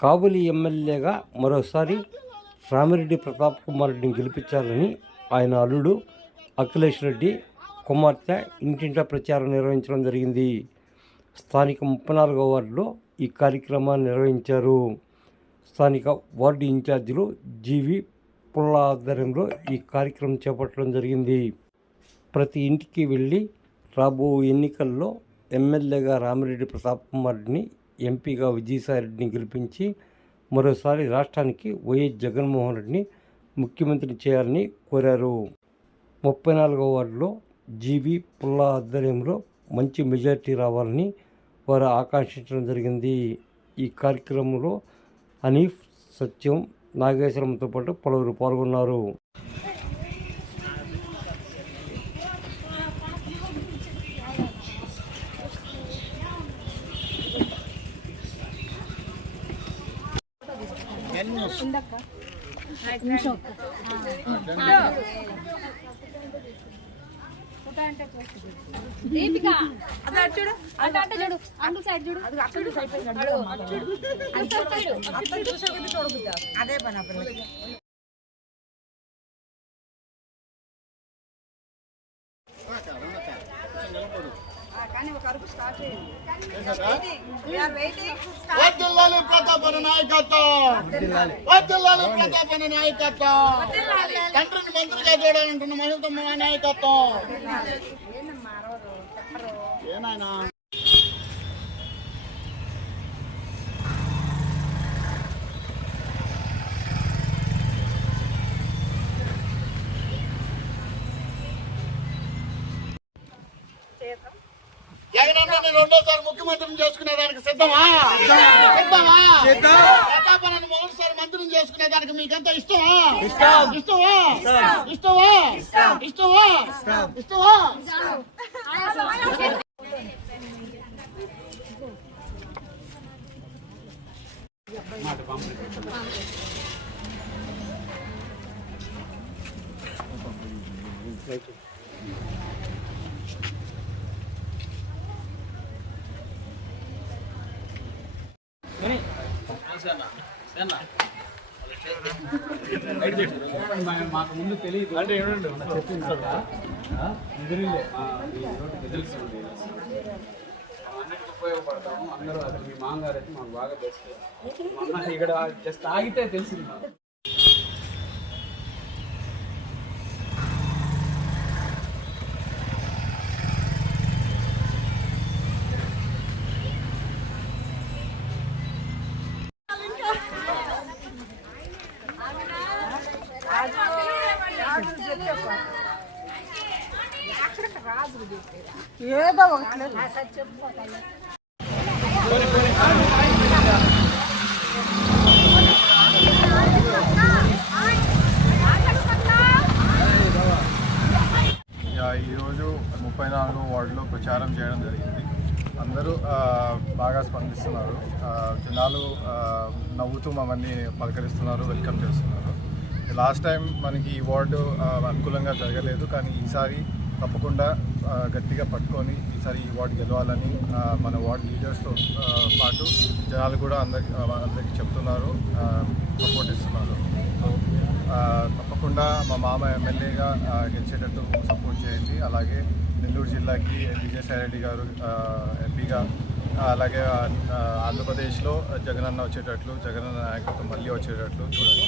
కావలి ఎమ్మెల్యేగా మరోసారి రామిరెడ్డి ప్రతాప్ కుమార్ రెడ్డిని గెలిపించాలని ఆయన అల్లుడు అఖిలేష్ రెడ్డి కుమార్తె ఇంటింటా ప్రచారం నిర్వహించడం జరిగింది. స్థానిక ముప్పై నాలుగో వార్డులో ఈ కార్యక్రమాన్ని నిర్వహించారు. స్థానిక వార్డు ఇన్ఛార్జీలు జీవి పుల్ల ఆధ్వర్యంలో ఈ కార్యక్రమం చేపట్టడం జరిగింది. ప్రతి ఇంటికి వెళ్ళి రాబో ఎన్నికల్లో ఎమ్మెల్యేగా రామిరెడ్డి ప్రతాప్ కుమార్ రెడ్డిని ఎంపీగా విజయసాయిరెడ్డిని గెలిపించి మరోసారి రాష్ట్రానికి వైఎస్ జగన్మోహన్ రెడ్డిని ముఖ్యమంత్రిని చేయాలని కోరారు. ముప్పై నాలుగవ వార్డులో జీవి పుల్ల ఆధ్వర్యంలో మంచి మెజార్టీ రావాలని వారు ఆకాంక్షించడం జరిగింది. ఈ కార్యక్రమంలో హనీఫ్ సత్యం నాగేశ్వరంతో పాటు పలువురు పాల్గొన్నారు. దీపిక అది చూడు అటు అటు చూడు అంకుల్ సైడ్ చూడు అది. సైడ్ చూడు అంకుల్ సైడ్ అదే పని అప్పుడు కానీ ఒక అరుపు చేయండి. వద్దుల్లాలి ప్రతాపన నాయకత్వం. వద్దుల్లాలి ప్రతాపన నాయకత్వం. తండ్రిని మంత్రిగా చూడాలంటున్న మహిళ నాయకత్వం. ఏనాయనా? జగనన్నని రెండోసారి ముఖ్యమంత్రిని చేసుకునే దానికి సిద్ధమా? సిద్ధమా ప్రతాపనని మొదటిసారి మంత్రిని చేసుకునే దానికి మీకంతా ఇష్టమా? ఇష్టమా? ఇష్టమా? ఇష్టమా? ఇష్టమా? మాకు ముందు తెలియదు అంటే ఏమండి? చెప్పింది ఎదురులే అన్నిటికి ఉపయోగపడతాము. అందరూ అది మీ మామగారు అయితే మాకు బాగా బెస్ట్ ఇక్కడ జస్ట్ ఆగితే తెలిసింది మాకు. ఏదో ఒకటి. ఈరోజు ముప్పై నాలుగు వార్డులో ప్రచారం చేయడం జరిగింది. అందరూ బాగా స్పందిస్తున్నారు. జనాలు నవ్వుతూ మమ్మల్ని పలకరిస్తున్నారు వెల్కమ్ చేస్తున్నారు. లాస్ట్ టైం మనకి ఈ వార్డు అనుకూలంగా జరగలేదు కానీ ఈసారి తప్పకుండా గట్టిగా పట్టుకొని ఈసారి ఈ వార్డు గెలవాలని మన వార్డు లీడర్స్తో పాటు జనాలు కూడా అందరికి అందరికీ చెప్తున్నారు సపోర్ట్ ఇస్తున్నారు. సో తప్పకుండా మా మామ ఎమ్మెల్యేగా గెలిచేటట్టు సపోర్ట్ చేయండి. అలాగే నెల్లూరు జిల్లాకి విజయసాయి రెడ్డి గారు ఎంపీగా అలాగే ఆంధ్రప్రదేశ్లో జగనన్న వచ్చేటట్లు జగనన్న నాయకత్వం మళ్ళీ వచ్చేటట్లు చూడండి.